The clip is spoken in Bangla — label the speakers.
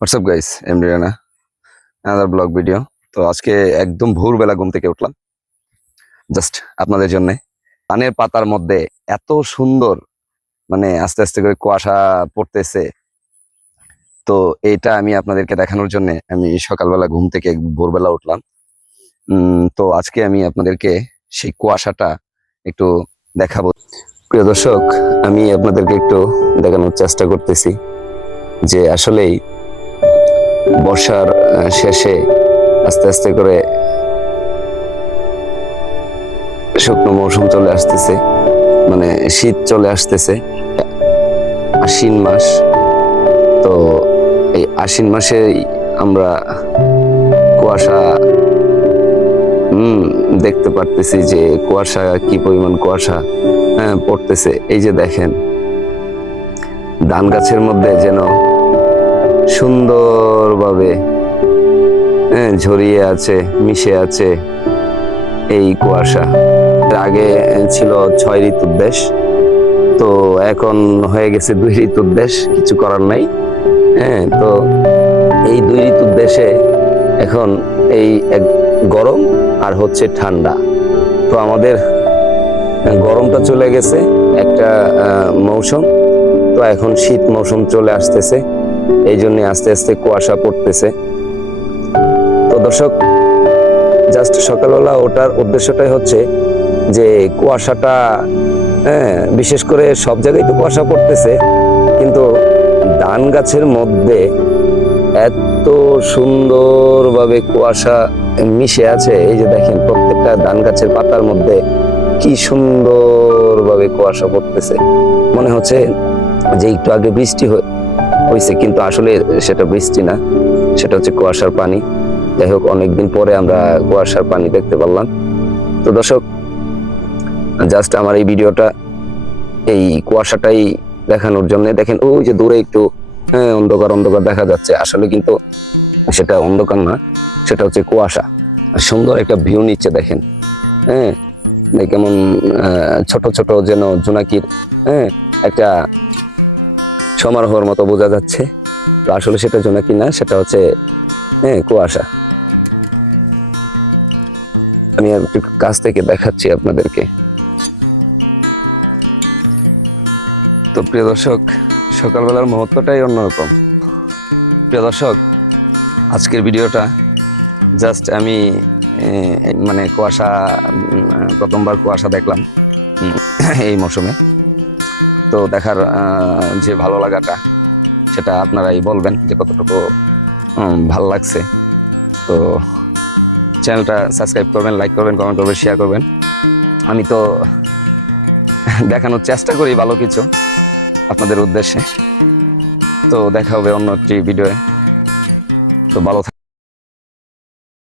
Speaker 1: What's up guys MD Rana another blog video তো আজকে একদম ভোরবেলা ঘুম থেকে উঠলাম। জাস্ট আপনাদের জন্য। পানের পাতার মধ্যে এত সুন্দর মানে আস্তে আস্তে করে কুয়াশা পড়তেছে। তো এটা আমি আপনাদেরকে দেখানোর জন্য আমি সকালবেলা ঘুম থেকে ভোরবেলা উঠলাম। তো আজকে আমি আপনাদেরকে সেই কুয়াশাটা একটু দেখাবো। প্রিয় দর্শক, আমি আপনাদেরকে একটু দেখানোর চেষ্টা করতেছি যে আসলেই বর্ষার শেষে আস্তে আস্তে করে শুকনো মৌসুম চলে আসতেছে। মানে শীত চলে আসতেছে। আশ্বিন মাস। তো এই আশ্বিন মাসে আমরা কুয়াশা, হম, দেখতে পারতেছি যে কুয়াশা, কি পরিমাণ কুয়াশা হ্যাঁ পড়তেছে। এই যে দেখেন, ধান গাছের মধ্যে যেন সুন্দরভাবে হ্যাঁ, ছড়িয়ে আছে মিশে আছে এই কুয়াশা। আগে ছিল ছয় ঋতুর দেশ তো এখন হয়ে গেছে দুই ঋতুর দেশ কিছু করার নাই হ্যাঁ তো এই দুই ঋতুর দেশে এখন এই এক গরম আর হচ্ছে ঠান্ডা। তো আমাদের গরমটা চলে গেছে একটা মৌসুম তো এখন শীত মৌসুম চলে আসতেছে। এই জন্য আস্তে আস্তে কুয়াশা পড়তেছে। তো দর্শক জাস্ট সকালবেলা ওটার উদ্দেশ্যটাই হচ্ছে যে কুয়াশাটা হ্যাঁ বিশেষ করে সব জায়গায় তো কুয়াশা পড়তেছে, কিন্তু ধান গাছের মধ্যে এত সুন্দরভাবে কুয়াশা মিশে আছে, এই যে দেখেন প্রত্যেকটা ধান গাছের পাতার মধ্যে কি সুন্দরভাবে কুয়াশা পড়তেছে। মনে হচ্ছে যে একটু আগে বৃষ্টি হয়ে হয়েছে কিন্তু আসলে সেটা বৃষ্টি না। সেটা হচ্ছে কুয়াশার পানি। যাই হোক, অনেকদিন পরে আমরা কুয়াশার পানি দেখতে পারলাম। তো দর্শক জাস্ট আমার এই ভিডিওটা, এই কুয়াশাটাই দেখানোর জন্য, দেখেন ওই যে দূরে একটু হ্যাঁ অন্ধকার অন্ধকার দেখা যাচ্ছে। আসলে কিন্তু সেটা অন্ধকার না, সেটা হচ্ছে কুয়াশা। সুন্দর একটা ভিউ নিচ্ছে, দেখেন। হ্যাঁ কেমন ছোট ছোট যেন জোনাকির হ্যাঁ একটা সমারোহর মতো বোঝা যাচ্ছে। তো আসলে সেটা জোনাকি না সেটা হচ্ছে হ্যাঁ কুয়াশা। আমি আর একটু কাছ থেকে দেখাচ্ছি আপনাদেরকে। তো প্রিয় দর্শক, সকালবেলার মুহূর্তটাই অন্যরকম। প্রিয় দর্শক, আজকের ভিডিওটা জাস্ট আমি মানে কুয়াশা প্রথমবার কুয়াশা দেখলাম এই মৌসুমে। তো দেখার যে ভালো লাগাটা, সেটা আপনারাই বলবেন যে কতটুকু ভালো লাগছে। তো চ্যানেলটা সাবস্ক্রাইব করবেন, লাইক করবেন, কমেন্ট করবেন শেয়ার করবেন। আমি তো দেখানোর চেষ্টা করি ভালো কিছু আপনাদের উদ্দেশ্যে। তো দেখা হবে অন্য একটি ভিডিওয়ে তো ভালো